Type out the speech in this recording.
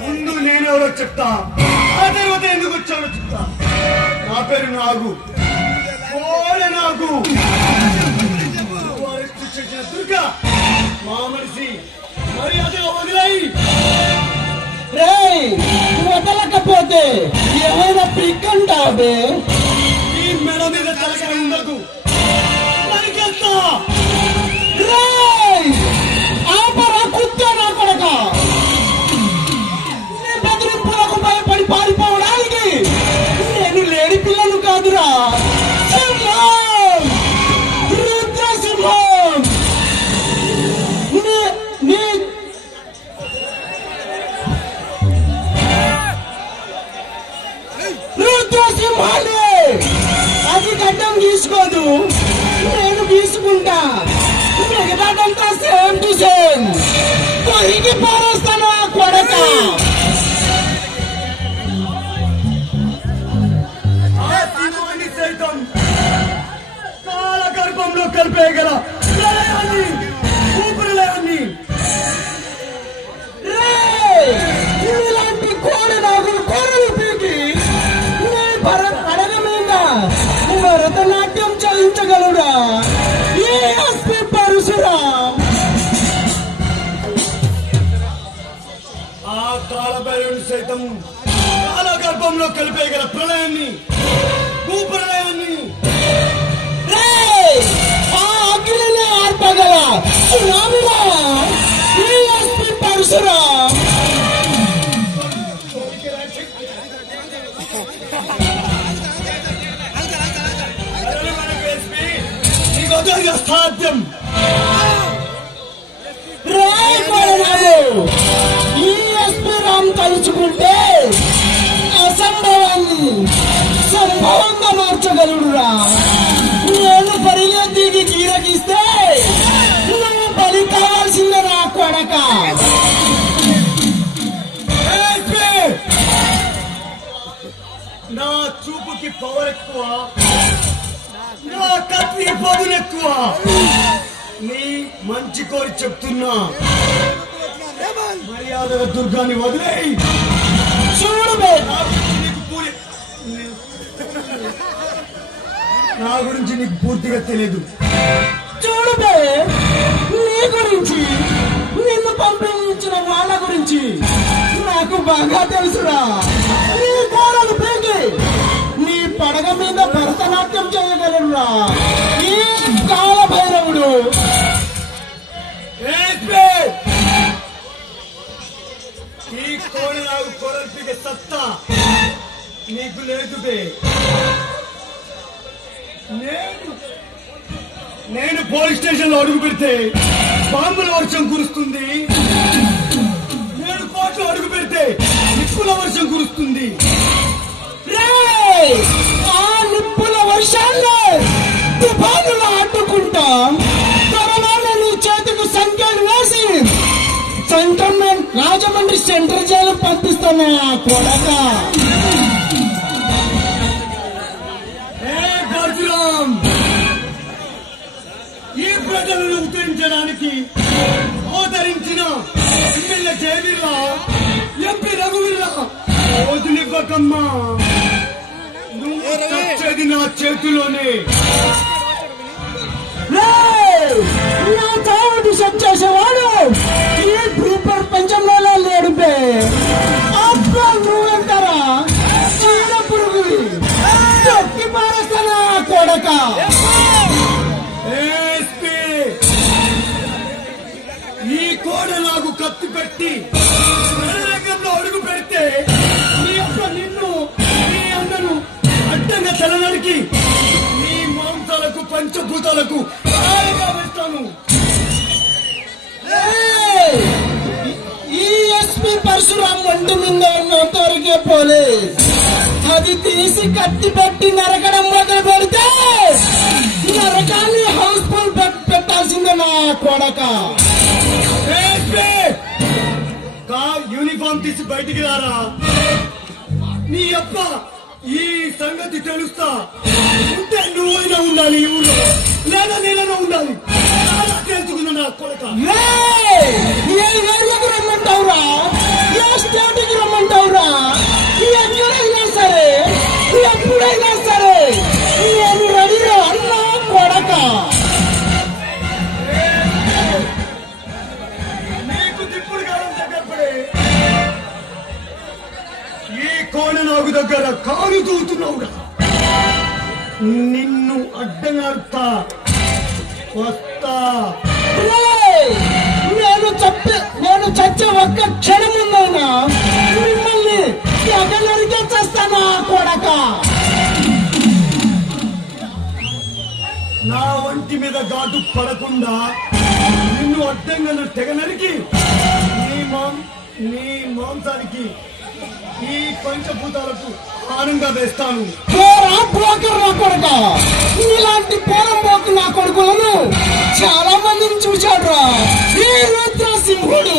ముందు నేనెవరో చెప్తా, ఆ తర్వాత ఎందుకు వచ్చానో చెప్తా. నా పేరు నాగు, నాగు. చేసిన దుర్గా మా మనిషి మర్యాదగా వదిలాయి. వదలకపోతే ఏమైనా పిక్కంటావే? ఈ మెడ మీద తలకాయ ఉండదు, మనకెళ్తా. ఆపరా కుత్తా నా కొడక. నీ బెదిరింపులకు భయపడి పారిపోవడానికి నేను లేడి పిల్లలు కాదురా. సింహం, రుద్రసింహం. రుద్రసింహాన్ని అది గడ్డం తీసుకోదు, నేను తీసుకుంటా. మిగతాదంతా సేమ్ టు సేమ్. కొరికి పారేస్తాను కొడక. సైతం కాల గర్భంలో కలిపేయగల ప్రళయాన్ని, ఊపిరిలయాన్ని. ఇలాంటి కోడి నాగులు కోరలు పీకి నీ పడగ మీద భరతనాట్యం చలించగలరా ఈ ఎస్పీ పరశురాం? ఆ కాలభైరవుని సైతం కాల గర్భంలో కలిపేయగల ప్రళయాన్ని, భూప్రళయాన్ని. ఆ అగ్నిని ఆర్పగల సునామీరా ఈ ఎస్పీ పరశురాం. సాధ్యం ఈ ఎస్పీ రామ్ తలుచుకుంటే అసంభవాన్ని సంభవంగా మార్చగలడురా. నేను బరిలో దిగి కీరగిస్తే నువ్వు బలి కావాల్సిందే నా కొడక. నా చూపుకి పవర్ ఎక్కువ, నా కత్తి పదులు ఎక్కువ. నీ మంచి కోరి చెప్తున్నా, మర్యాదగా దుర్గాన్ని వదిలేయి. చూడు నా గురించి నీకు పూర్తిగా తెలియదు. చూడు నీ గురించి, నిన్ను పంపించిన వాళ్ళ గురించి నాకు బాగా తెలుసురా. నీ కోరలు పెరిగి నీ పడగ మీద భరతనాట్యం చేయగలరురా ఈ కాలభైరవుడు. ఈ కోడి నాకు కొరల్పిక సత్తా నీకు లేదు బే. నేను పోలీస్ స్టేషన్ లో అడుగు పెడితే బాంబుల వర్షం కురుస్తుంది. నేను కోర్టులో అడుగు పెడితే నిప్పుల వర్షం కురుస్తుంది. ఆ నిప్పుల వర్షాల్లో తుఫానులు అడ్డుకుంటాం. త్వరలో నీ చేతికి సంఖ్యలు వేసి రాజమండ్రి సెంట్రల్ జైలు పంపిస్తాను కొడక. ఈ ప్రజలను ఉద్ధరించడానికి అవతరించిన ఎమ్మెల్యే జయవీర్లా, ఎంపీ రఘువీర్లా వదిలివ్వకమ్మా. నువ్వు చచ్చేది నా చేతిలోనే. నా చావుని సెట్ చేసేవాడు ఈ భూప్రపంచంలో లేడు బే. అబ్బా నువ్వెంటారా చీడ పురుగు తొక్కి పారేస్తానా కొడక. ఈ కోడ నాకు కత్తి పెట్టి రంగంలో అడుగు పెడితే నీ అక్క నిన్ను, నీ అన్నను అడ్డంగా తెలనరికి నీ మాంసాలకు పంచభూతాలకు పెడతాను. ఈ ఎస్పీ పరశురాం ఒంటి మీద నోటరికే పోలీస్ అది తీసి కత్తి పెట్టి నరకడం మొదలు పెడితే నరకాన్ని హౌస్ఫుల్ పెట్టాల్సిందే నా కొడక. యూనిఫామ్ తీసి బయటికి రారా. నీ అప్ప ఈ సంగతి తెలుస్తా ఉంటే నువ్వైనా ఉండాలి ఈ ఊళ్ళో, లేదా నేనైనా ఉండాలి. తెలుసుకున్నా నా కొడక. రమ్మంటావురా దగ్గర కారు దూతున్నావురా. నిన్ను అడ్డగారుతా వస్తా. నేను చచ్చే ఒక్క క్షణం ఉందైనా మిమ్మల్ని ఎగనరికే చేస్తానా కొడక. నా వంటి మీద ఘాటు పడకుండా నిన్ను అడ్డంగా తెగ నరికి నీ మాంసానికి ఈ పంచభూతాలకు ఆనంగా వేస్తాను. కొడక ఇలాంటి పోరంపోకు నా కొడుకులను చాలా మందిని చూశాడు రా ఈ రుద్రసింహుడు.